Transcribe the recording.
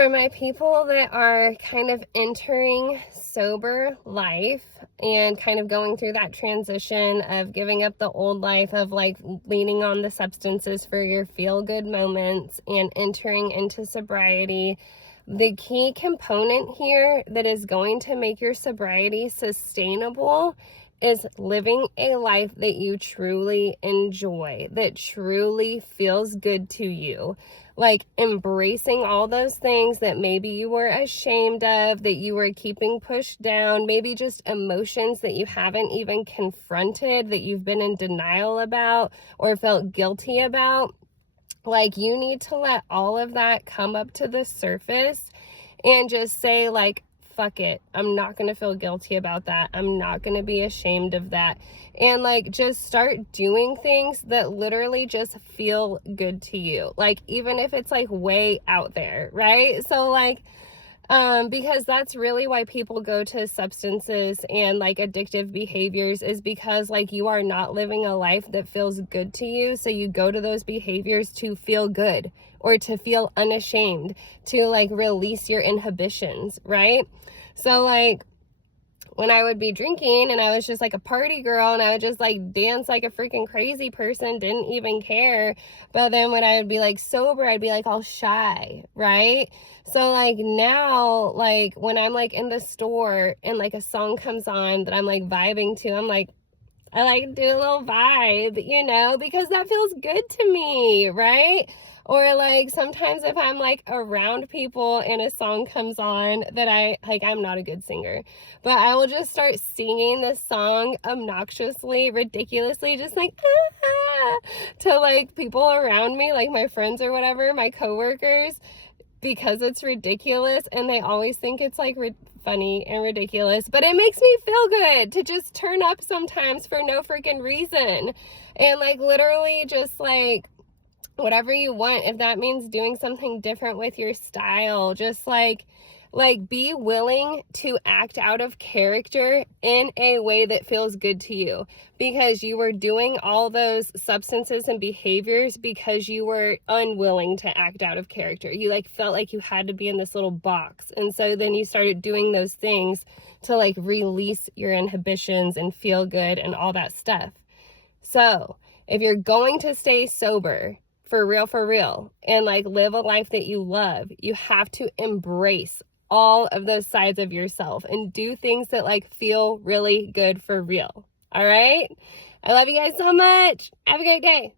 For my people that are kind of entering sober life and kind of going through that transition of giving up the old life of like leaning on the substances for your feel-good moments and entering into sobriety, the key component here that is going to make your sobriety sustainable is living a life that you truly enjoy, that truly feels good to you. Like embracing all those things that maybe you were ashamed of, that you were keeping pushed down, maybe just emotions that you haven't even confronted, that you've been in denial about or felt guilty about. Like, you need to let all of that come up to the surface and just say, like, fuck it. I'm not going to feel guilty about that. I'm not going to be ashamed of that. And like, just start doing things that literally just feel good to you. Like, even if it's like way out there, right? So like, because that's really why people go to substances and like addictive behaviors, is because like you are not living a life that feels good to you. So you go to those behaviors to feel good or to feel unashamed, to like release your inhibitions, right? So like, when I would be drinking and I was just like a party girl and I would just like dance like a freaking crazy person, didn't even care. But then when I would be like sober, I'd be like all shy, right? So like now, like when I'm like in the store and like a song comes on that I'm like vibing to, I'm like, I like do a little vibe, you know, because that feels good to me, right? Or like sometimes if I'm like around people and a song comes on that I'm not a good singer, but I will just start singing this song obnoxiously, ridiculously, just like to like people around me, like my friends or whatever, my coworkers, because it's ridiculous, and they always think it's like funny and ridiculous, but it makes me feel good to just turn up sometimes for no freaking reason. And like literally just like whatever you want, if that means doing something different with your style, just like be willing to act out of character in a way that feels good to you, because you were doing all those substances and behaviors because you were unwilling to act out of character. You like felt like you had to be in this little box, and so then you started doing those things to like release your inhibitions and feel good and all that stuff. So if you're going to stay sober for real, and like live a life that you love, you have to embrace all of those sides of yourself and do things that like feel really good for real. All right? I love you guys so much. Have a great day.